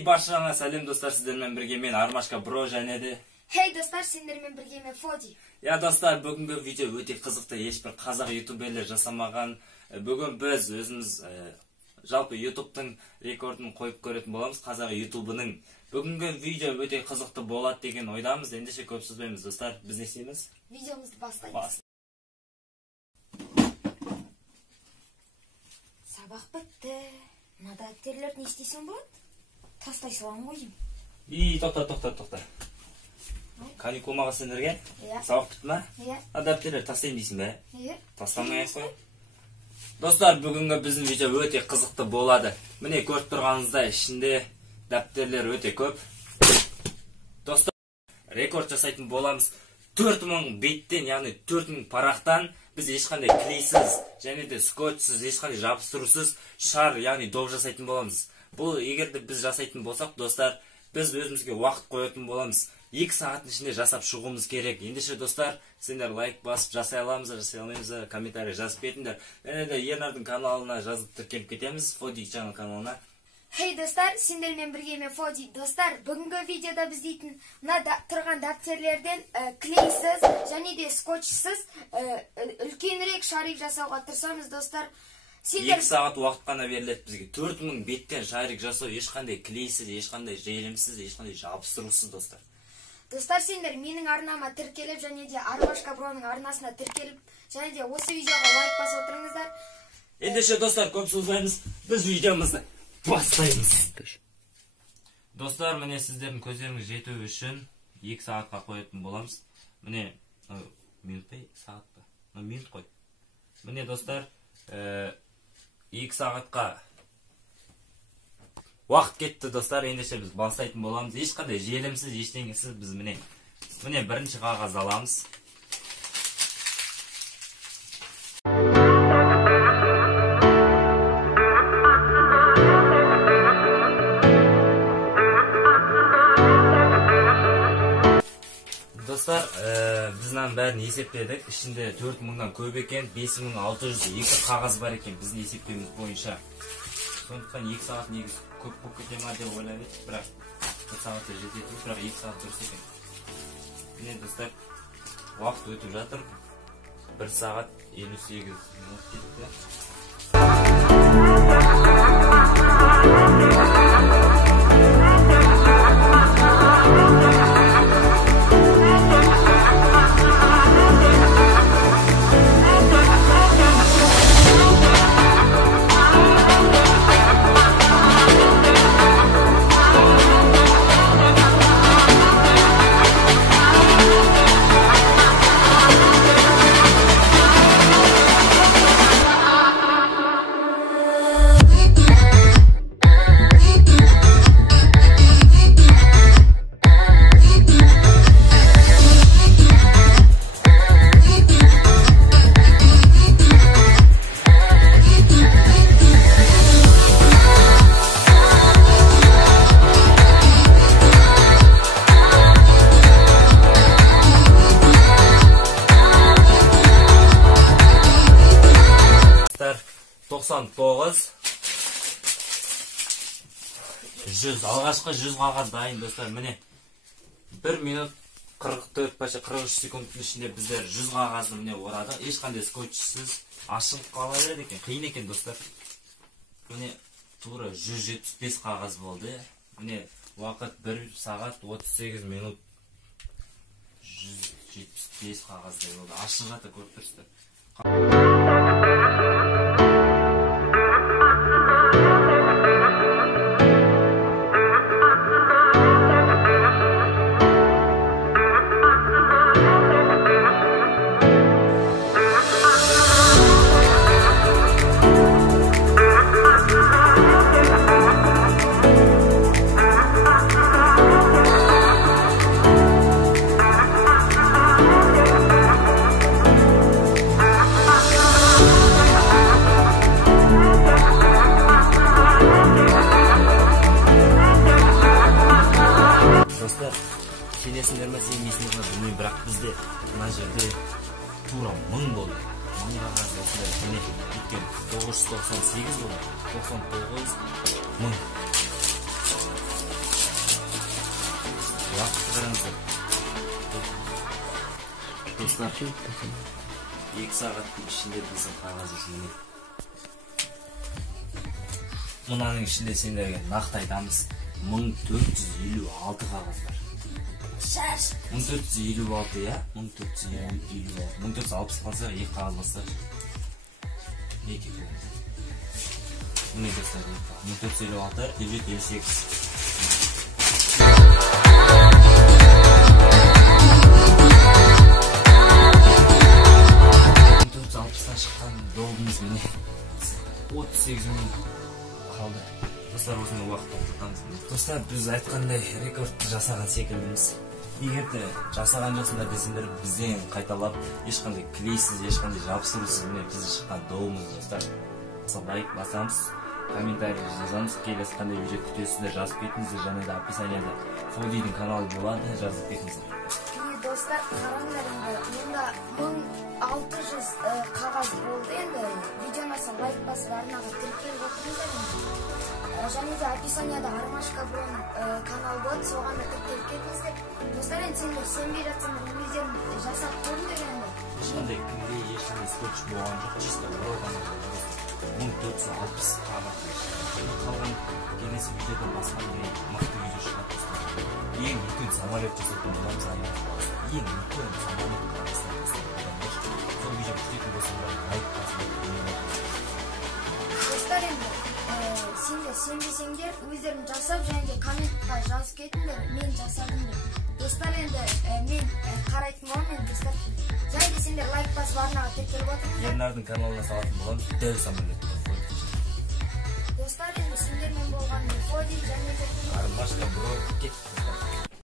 Баршаңа сәлем достар, сіздермен бірге мен Армашка Бро және де. Хей достар, сендермен бірге мен Фоди. Достар, бүгінгі видео өте қызықты, ешбір қазақ ютуберлер жасамаған. Бүгін біз өзіміз жалпы ютубтың рекордын қойып көретін боламыз, қазақ ютубының. Бүгінгі видео өте қызықты болады деген ойдамыз. Ендеше көп сөзбейміз достар, біз не істейміз? Видеомызды бастаймыз. Сабақ бітті. Мына дәптерлерді не істесем болады? Тастай салам ғой деймін. Тоқта. Каникул маға сендерге? Сабақ бітті ма? Дәптерлер тастайын дейсің бе? Тастамай қой. Достар, бүгінгі біздің видео өте қызықты болады. Міне көріп тұрғаныңыздай ішінде дәптерлер өте көп. Достар, рекорд жасайтын боламыз. 4000 беттен, яғни 4000 парақтан біз ешқандай клейсіз және де скотчсыз, ешқандай жабыстырусыз шар, яғни доп жасайтын боламыз. Бұл егерде біз жасайтын болсақ, достар, біз өзімізге уақыт қоятын боламыз. 2 сағаттың ішінде жасап шығуымыз керек. Ендеше достар, сендер лайк басып жасай аламыз, жасай алмаймыз, комментарий жазып кетіңдер. Және де Ернардың каналына жазып тіркеліп кетеміз, Фоди Channel каналына. Хей достар, сендермен бірге мен Фоди. Достар, бүгінгі видеода біз дейтін мына тұрған дәптерлерден клейсіз және де скотчсыз үлкенірек шарик жасауға тырысамыз достар. 2 сағат уақыт қана беріледі бізге. 4000 беттен шарик жасау ешқандай клейсіз, ешқандай желімсіз, ешқандай жабыстырусыз достар. Достар, сендер менің арнама тіркеліп және де Армашка Броның арнасына тіркеліп және де осы видеоға лайк басып отырыңыздар. Ендеше достар, көп сөзбейміз, біз видеомызды бастаймыз. Достар, міне сіздердің көздеріңіз жету үшін 2 сағатқа қоятын боламыз. Міне минут па, сағат па? Минут қой. Міне достар, 2 сағатқа уақыт кетті достар. Ендеше біз бастайтын боламыз. Ешқандай желімсіз, ештеңесіз біз міне бірінші қағаз аламыз. Достар, біз бәрін есептедік. Ішінде 4000-дан көп екен, 5602 қағаз бар екен біздің есептеуіміз бойынша. Сондықтан 2 сағат негіз көп болып кете ма деп ойлап едік, бірақ 1 сағатта жетеді, бірақ 2 сағат дұрыс екен. Міне достар, уақыт өтіп жатыр. 1 сағат 58 минут кетті. Алғашқы 100 қағаз дайын достар. Міне 1 минут 44-43 секундтың ішінде біздер 100 қағазды міне орадық. Ешқандай скотчсыз ашылып қалады екен, қиын екен достар. Міне тура 175 қағаз болды. Міне уақыт 1 сағат 38 минут. 175 қағаздай болды. Ашық жатыр, көріп тұрсыздар. Сенесіңдер ме, сенбейсіңдер ме білмеймін, бірақ бізде мына жерде тура 1000 болды. 1000 қағаз осындай міне өткен 998 болды. 99 1000. Вақыттарыңызды. Достар, 2 сағаттың ішінде біздің қағазымыз міне. Мұнаның ішінде сендерге нақты айтамыз 1456 қағаз бар. 1456, я? 1460 қалса, 2 қағаз басса. Не кетеді? Міне достар, 1456, 57, 58. Шыққан долбымыз міне 38 мың қалды. Достар, осыны уақыт тоқтатамыз. Достар, біз айтқандай рекордты жасаған секілдіміз. Егер де жасаған жоқсыңдар десеңдер, бізден қайталап, ешқандай клейсіз, ешқандай жабыстырусыз міне бізді шыққан долбымыз, достар. Лайк басамыз, комментарий жазамыз, келесі қандай видео күтесіздер, жазып кетіңіздер, және де описанияда Фодидің каналы болады, жазып кетіңіздер. Достар, қараңдар енді 1600 қағаз болды енді. Видеоңызға лайк басып арнаға тіркеліп отырыңыздар. Және де описанияда Армашка Брон канал болады, соған да тіркеліп кетіңіздер. Достар, енді сендер сенбей жатсаңдар, өздерің жасап көріңдер енді. Ешқандай клей, ешқандай скотч болған жоқ, чисто оралған 1460 қағаз. Қалған келесі видеода басқа мықты видео шығады. Ең үлкен самолет жасайтын боламыз айналып. Ең үлкен самолет қағаздан жасайтын. Сол видео күтетін болсаңдар лайк басып. Достар, енді сендер сенбесеңдер, өздерің жасап және де комментқа жазып кетіңдер, мен жасадым деп. Достар, енді мен қарайтын боламын, достар. Және де сендер лайк басып арнаға тіркеліп отырыңыздар. Ернардың каналына салатын боламыз, дәл самолет. Достар, енді сендермен болған